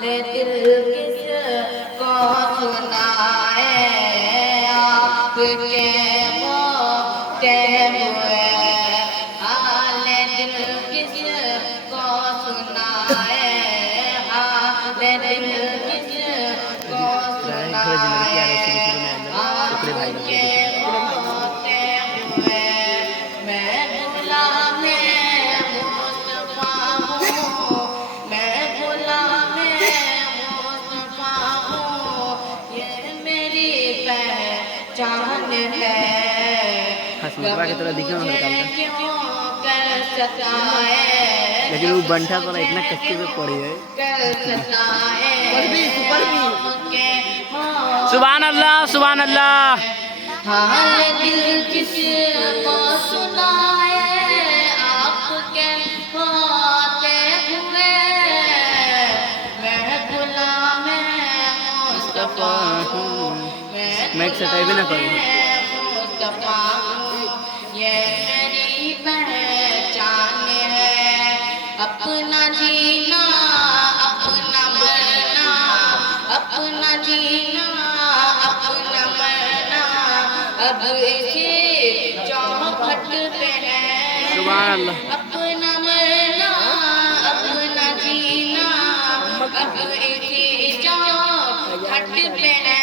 دل کس کو سنائے آپ کے ہوتے ہوئے حال دل کس کو سنائے حال دل کس کو سنائے آپ کے ہوتے ہوئے میں غلام مصطفیٰ ہوں میں غلام مصطفیٰ ہوں یہ میری پہچان ہے لیکن وہ بنٹا والا اتنا کچے پہ پڑی ہے سبحان اللہ سبحان اللہ حال دل کس کو سنائے آپ کے ہوتے ہوئے میں غلام مصطفیٰ ہوں میں سٹائی بھی نہ کروں مصطفیٰ ہوں یہ میری پہچان ہے اپنا جینا اپنا مرنا اپنا جینا اپنا مرنا اب اسی چوکھٹ پہ ہے سبحان اللہ اپنا مرنا اپنا جینا اب اسی چوکھٹ پہ ہے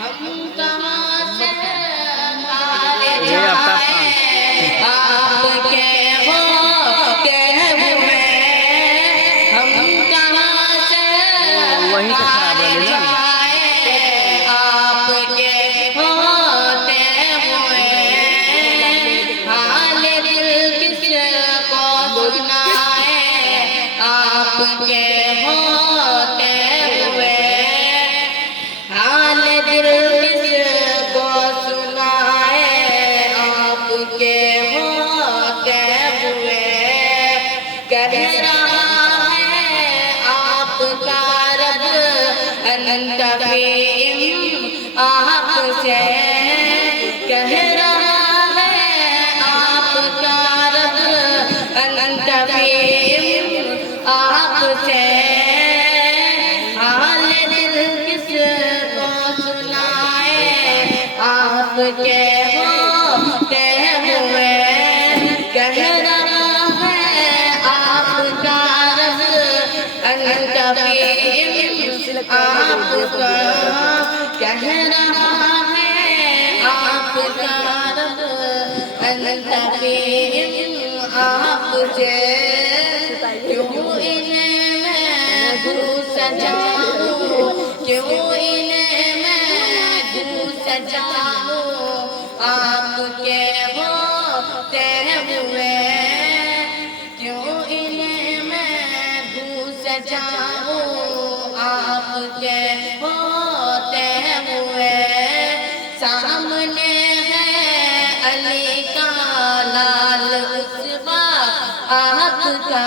ہم کہاں سے ہارے جائیں آپ کے ہوتے ہوئے ہم کہاں سے وہیں سے خراب ہارے رہے نا جائیں آپ کے ہوتے ہوئے حال دل کس کو سنائے آپ کے ہوتے ہوئے حال دل کس کو سنائے آپ کے ہوتے ہوئے کہہ رہا ہے آپ کا رب انت فیم آپ سے کہہ رہا ہے آپ کا رب انت فیم آپ سے حال دل کس کو سنائے آپ کے ہوتے ہوئے کہہ رہا ہے آپ کا رب انت فیم آپ کا کہہ رہا ہے آپ کا رب انت فیم آپ سے کیوں انہیں میں گھس جاؤں کیوں انہیں میں گھس جاؤں آپ کے ہوتے ہوئے کیوں انہیں میں گھس جاؤں آپ کے ہوتے ہوئے سامنے ہے علی کا لال عصبہ آپ کا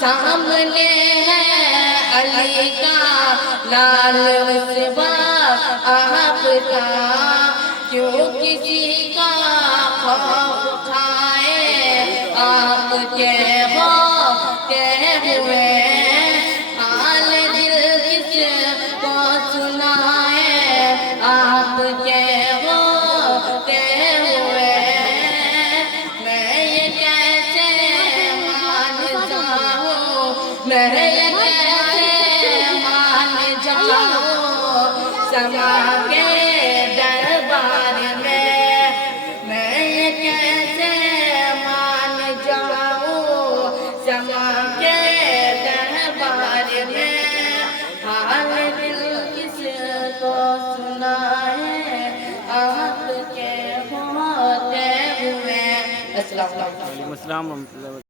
سامنے ہے علی کا لال عصبہ آپ کا کیوں کسی کا خوف اٹھائے آپ کے ہوتے ہوئے حال دل کس کو سنائے آپ کے ہوتے ہوئے میں یہ کیسے مان جاؤں میں یہ کیسے مان جاؤں سما کے دربار میں یہ کیسے مان جاؤں سما کے دربار میں حال دل کس کو سنائے آپ کے ہوتے ہوئے السلام علیکم السلام ورحمۃ اللہ